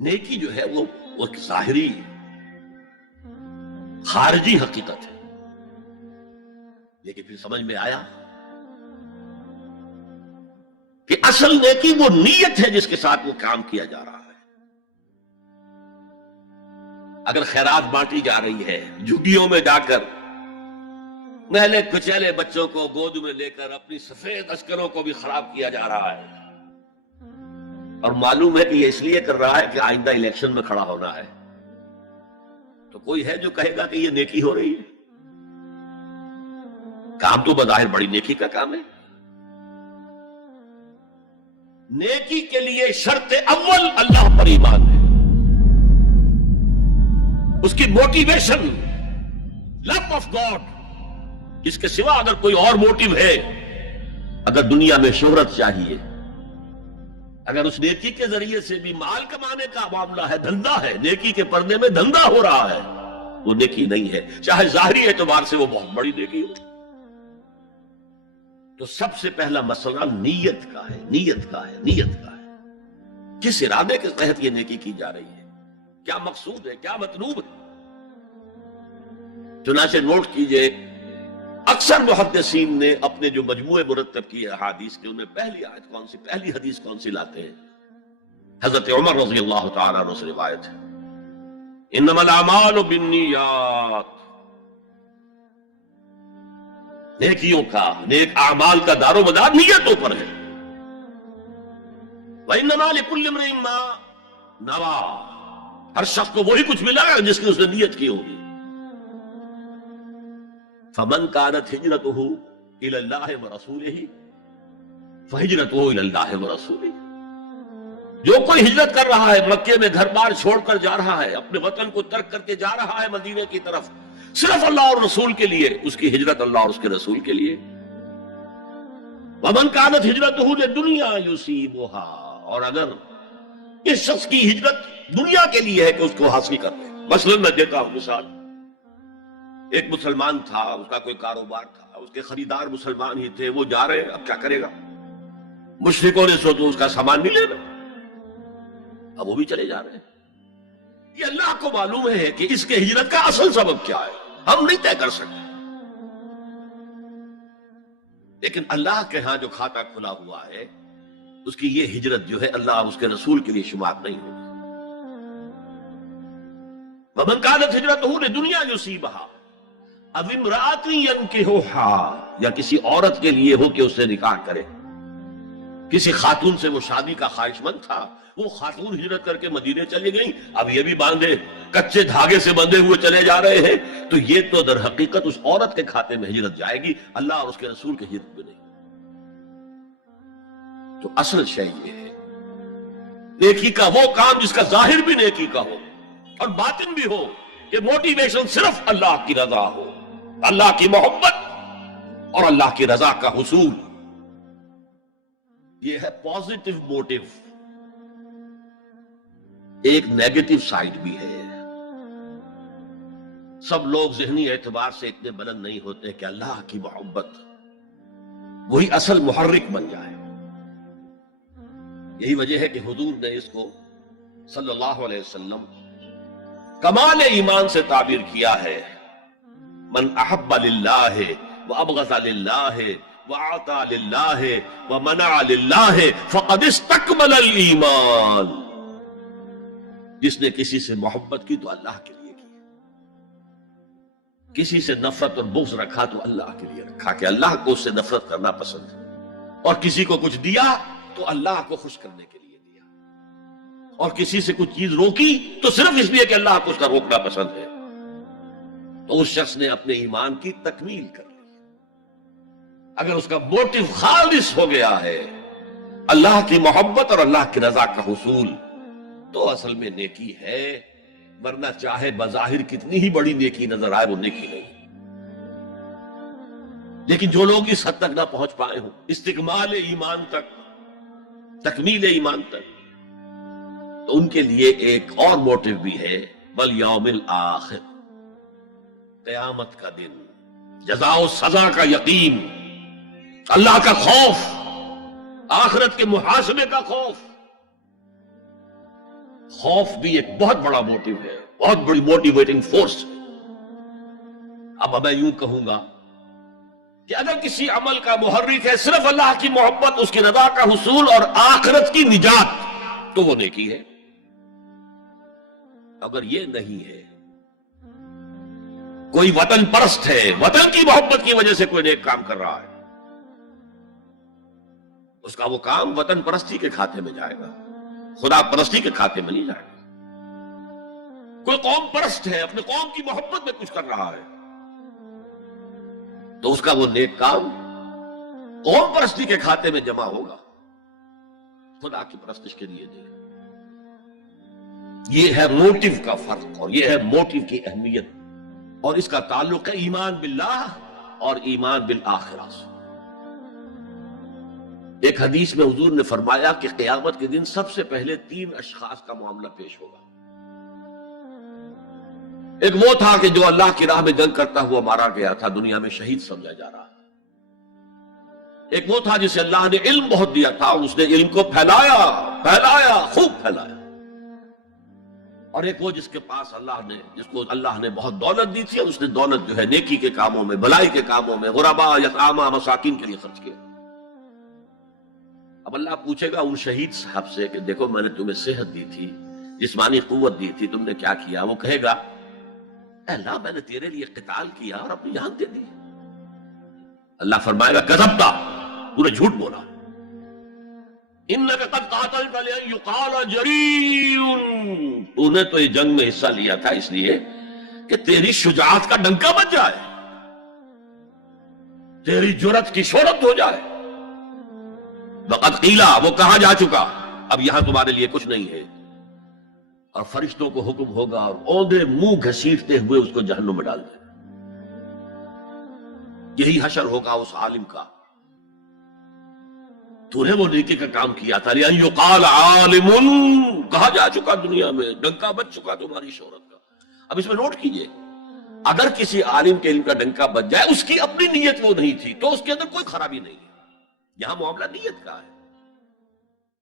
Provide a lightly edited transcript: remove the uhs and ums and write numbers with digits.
نیکی جو ہے وہ ایک ظاہری خارجی حقیقت ہے، لیکن پھر سمجھ میں آیا کہ اصل نیکی وہ نیت ہے جس کے ساتھ وہ کام کیا جا رہا ہے۔ اگر خیرات بانٹی جا رہی ہے، جھگیوں میں جا کر میلے کچیلے بچوں کو گود میں لے کر اپنی سفید اشکروں کو بھی خراب کیا جا رہا ہے، اور معلوم ہے کہ یہ اس لیے کر رہا ہے کہ آئندہ الیکشن میں کھڑا ہونا ہے، تو کوئی ہے جو کہے گا کہ یہ نیکی ہو رہی ہے؟ کام تو بظاہر بڑی نیکی کا کام ہے۔ نیکی کے لیے شرط اول اللہ پر ایمان ہے، اس کی موٹیویشن لو آف گاڈ، اس کے سوا اگر کوئی اور موٹیو ہے، اگر دنیا میں شہرت چاہیے، اگر اس نیکی کے ذریعے سے بھی مال کمانے کا معاملہ ہے، دھندا ہے، نیکی کے پردے میں دھندا ہو رہا ہے، وہ نیکی نہیں ہے، چاہے ظاہری اعتبار سے وہ بہت بڑی نیکی ہو۔ تو سب سے پہلا مسئلہ نیت کا ہے، نیت کا ہے، نیت کا ہے۔ کس ارادے کے تحت یہ نیکی کی جا رہی ہے، کیا مقصود ہے، کیا مطلوب ہے؟ چنانچہ نوٹ کیجئے، اکثر محدثین نے اپنے جو مجموعے مرتب کیے احادیث کے، ان میں پہلی آیت کون سی، پہلی حدیث کون سی لاتے ہیں؟ حضرت عمر رضی اللہ تعالیٰ عنہ سے روایت ہے، انما الاعمال بالنیات، نیکیوں کا، نیک اعمال کا دار و مدار نیتوں پر ہے۔ وَإِنَّمَا لِكُلِّ امْرِئٍ مَّا نَوَىٰ، ہر شخص کو وہی کچھ ملا گا جس کی اس نے نیت کی ہوگی۔ فَمَنْ كَانَتْ هِجْرَتُهُ إِلَى اللَّهِ وَرَسُولِهِ فَهِجْرَتُهُ إِلَى اللَّهِ وَرَسُولِهِ، جو کوئی ہجرت کر رہا ہے، مکے میں گھر بار چھوڑ کر جا رہا ہے، اپنے وطن کو ترک کر کے جا رہا ہے مدینے کی طرف، صرف اللہ اور رسول کے لیے، اس کی ہجرت اللہ اور اس کے رسول کے لیے۔ وَمَنْ كَانَتْ هِجْرَتُهُ لِلدُّنْيَا يُصِيبُهَا، اور اگر اس شخص کی ہجرت دنیا کے لیے ہے کہ اس کو حاصل کر لے، مثلا میں دیتا ہوں مثال، ایک مسلمان تھا، اس کا کوئی کاروبار تھا، اس کے خریدار مسلمان ہی تھے، وہ جا رہے ہیں، اب کیا کرے گا؟ مشرکوں نے سوچا اس کا سامان نہیں لینا، اب وہ بھی چلے جا رہے ہیں۔ یہ اللہ کو معلوم ہے کہ اس کے ہجرت کا اصل سبب کیا ہے، ہم نہیں طے کر سکتے، لیکن اللہ کے ہاں جو کھاتا کھلا ہوا ہے، اس کی یہ ہجرت جو ہے اللہ اور اس کے رسول کے لیے شمار نہیں ہوگی۔ وَمَنْ كَانَتْ هِجْرَتُهُ لِدُنْيَا يُصِيبُهَا أَوِ امْرَأَةٍ يَنكِحُهَا، یا کسی عورت کے لیے ہو کہ اس سے نکاح کرے، کسی خاتون سے وہ شادی کا خواہش مند تھا، وہ خاتون ہجرت کر کے مدینے چلی گئی، اب یہ بھی باندھے کچے دھاگے سے بندھے ہوئے چلے جا رہے ہیں، تو یہ تو در حقیقت اس عورت کے کھاتے میں ہجرت جائے گی، اللہ اور اس کے رسول کی ہجرت میں نہیں۔ تو اصل شے یہ ہے، نیکی کا وہ کام جس کا ظاہر بھی نیکی کا ہو اور باطن بھی ہو، کہ موٹیویشن صرف اللہ کی رضا ہو، اللہ کی محبت اور اللہ کی رضا کا حصول، یہ ہے پازیٹو موٹیو۔ ایک نیگیٹو سائیڈ بھی ہے، سب لوگ ذہنی اعتبار سے اتنے بلند نہیں ہوتے کہ اللہ کی محبت وہی اصل محرک بن جائے۔ یہی وجہ ہے کہ حضور نے اس کو صلی اللہ علیہ وسلم کمال ایمان سے تعبیر کیا ہے، من احب للہ وابغض للہ وَأَعْطَى لِلَّهِ وَمَنَعَ لِلَّهِ فَقَدْ اسْتَكْمَلَ الْإِيمَانِ، جس نے کسی سے محبت کی تو اللہ کے لیے کی، کسی سے نفرت اور بغض رکھا تو اللہ کے لیے رکھا، کہ اللہ کو اس سے نفرت کرنا پسند ہے، اور کسی کو کچھ دیا تو اللہ کو خوش کرنے کے لیے دیا، اور کسی سے کچھ چیز روکی تو صرف اس لیے کہ اللہ کو اس کا روکنا پسند ہے، تو اس شخص نے اپنے ایمان کی تکمیل کر لی۔ اگر اس کا موٹیو خالص ہو گیا ہے اللہ کی محبت اور اللہ کی رضا کا حصول، تو اصل میں نیکی ہے، ورنہ چاہے بظاہر کتنی ہی بڑی نیکی نظر آئے وہ نیکی نہیں۔ لیکن جو لوگ اس حد تک نہ پہنچ پائے ہوں، استکمال ایمان تک، تکمیل ایمان تک، تو ان کے لیے ایک اور موٹیو بھی ہے، والیوم الآخر، قیامت کا دن، جزا و سزا کا یقین، اللہ کا خوف، آخرت کے محاسبے کا خوف۔ خوف بھی ایک بہت بڑا موٹیو ہے، بہت بڑی موٹیویٹنگ فورس ہے۔ اب میں یوں کہوں گا کہ اگر کسی عمل کا محرک ہے صرف اللہ کی محبت، اس کی رضا کا حصول اور آخرت کی نجات، تو وہ نیکی ہے۔ اگر یہ نہیں ہے، کوئی وطن پرست ہے، وطن کی محبت کی وجہ سے کوئی نیک کام کر رہا ہے، اس کا وہ کام وطن پرستی کے کھاتے میں جائے گا، خدا پرستی کے کھاتے میں نہیں جائے گا۔ کوئی قوم پرست ہے، اپنے قوم کی محبت میں کچھ کر رہا ہے، تو اس کا وہ نیک کام قوم پرستی کے کھاتے میں جمع ہوگا، خدا کی پرستش کے لیے دے۔ یہ ہے موٹیو کا فرق، اور یہ ہے موٹیو کی اہمیت، اور اس کا تعلق ہے ایمان باللہ اور ایمان بالآخرہ سے۔ ایک حدیث میں حضور نے فرمایا کہ قیامت کے دن سب سے پہلے 3 اشخاص کا معاملہ پیش ہوگا۔ ایک وہ تھا کہ جو اللہ کی راہ میں جنگ کرتا ہوا مارا گیا تھا، دنیا میں شہید سمجھا جا رہا ہے۔ ایک وہ تھا جسے اللہ نے علم بہت دیا تھا اور اس نے علم کو پھیلایا، خوب پھیلایا۔ اور ایک وہ جس کو اللہ نے بہت دولت دی تھی، اور اس نے دولت جو ہے نیکی کے کاموں میں، بھلائی کے کاموں میں، غرباء، یتامى، مساکین کے لیے خرچ کیا۔ اب اللہ پوچھے گا ان شہید صاحب سے کہ دیکھو میں نے تمہیں صحت دی تھی، جسمانی قوت دی تھی، تم نے کیا کیا؟ وہ کہے گا اے اللہ میں نے تیرے لیے قتال کیا اور اپنی جان دے دی۔ اللہ فرمائے گا کذبت، تو نے جھوٹ بولا، انک قد قاتلت لأن یقال جریء، تو نے تو یہ جنگ میں حصہ لیا تھا اس لیے کہ تیری شجاعت کا ڈنکا بج جائے، تیری جرأت کی شہرت ہو جائے۔ وقد قیل، وہ کہا جا چکا، اب یہاں تمہارے لیے کچھ نہیں ہے۔ اور فرشتوں کو حکم ہوگا اور اوندے منہ گھسیٹتے ہوئے اس کو جہنم میں ڈال دیں۔ یہی حشر ہوگا اس عالم کا، تو نے وہ نیکی کا کام کیا تھا، لأن یقال عالم، کہا جا چکا دنیا میں، ڈنکا بج چکا تمہاری شہرت کا۔ اب اس میں نوٹ کیجئے، اگر کسی عالم کے علم کا ڈنکا بج جائے، اس کی اپنی نیت وہ نہیں تھی، تو اس کے اندر کوئی خرابی نہیں ہے۔ یہاں معاملہ نیت کا ہے۔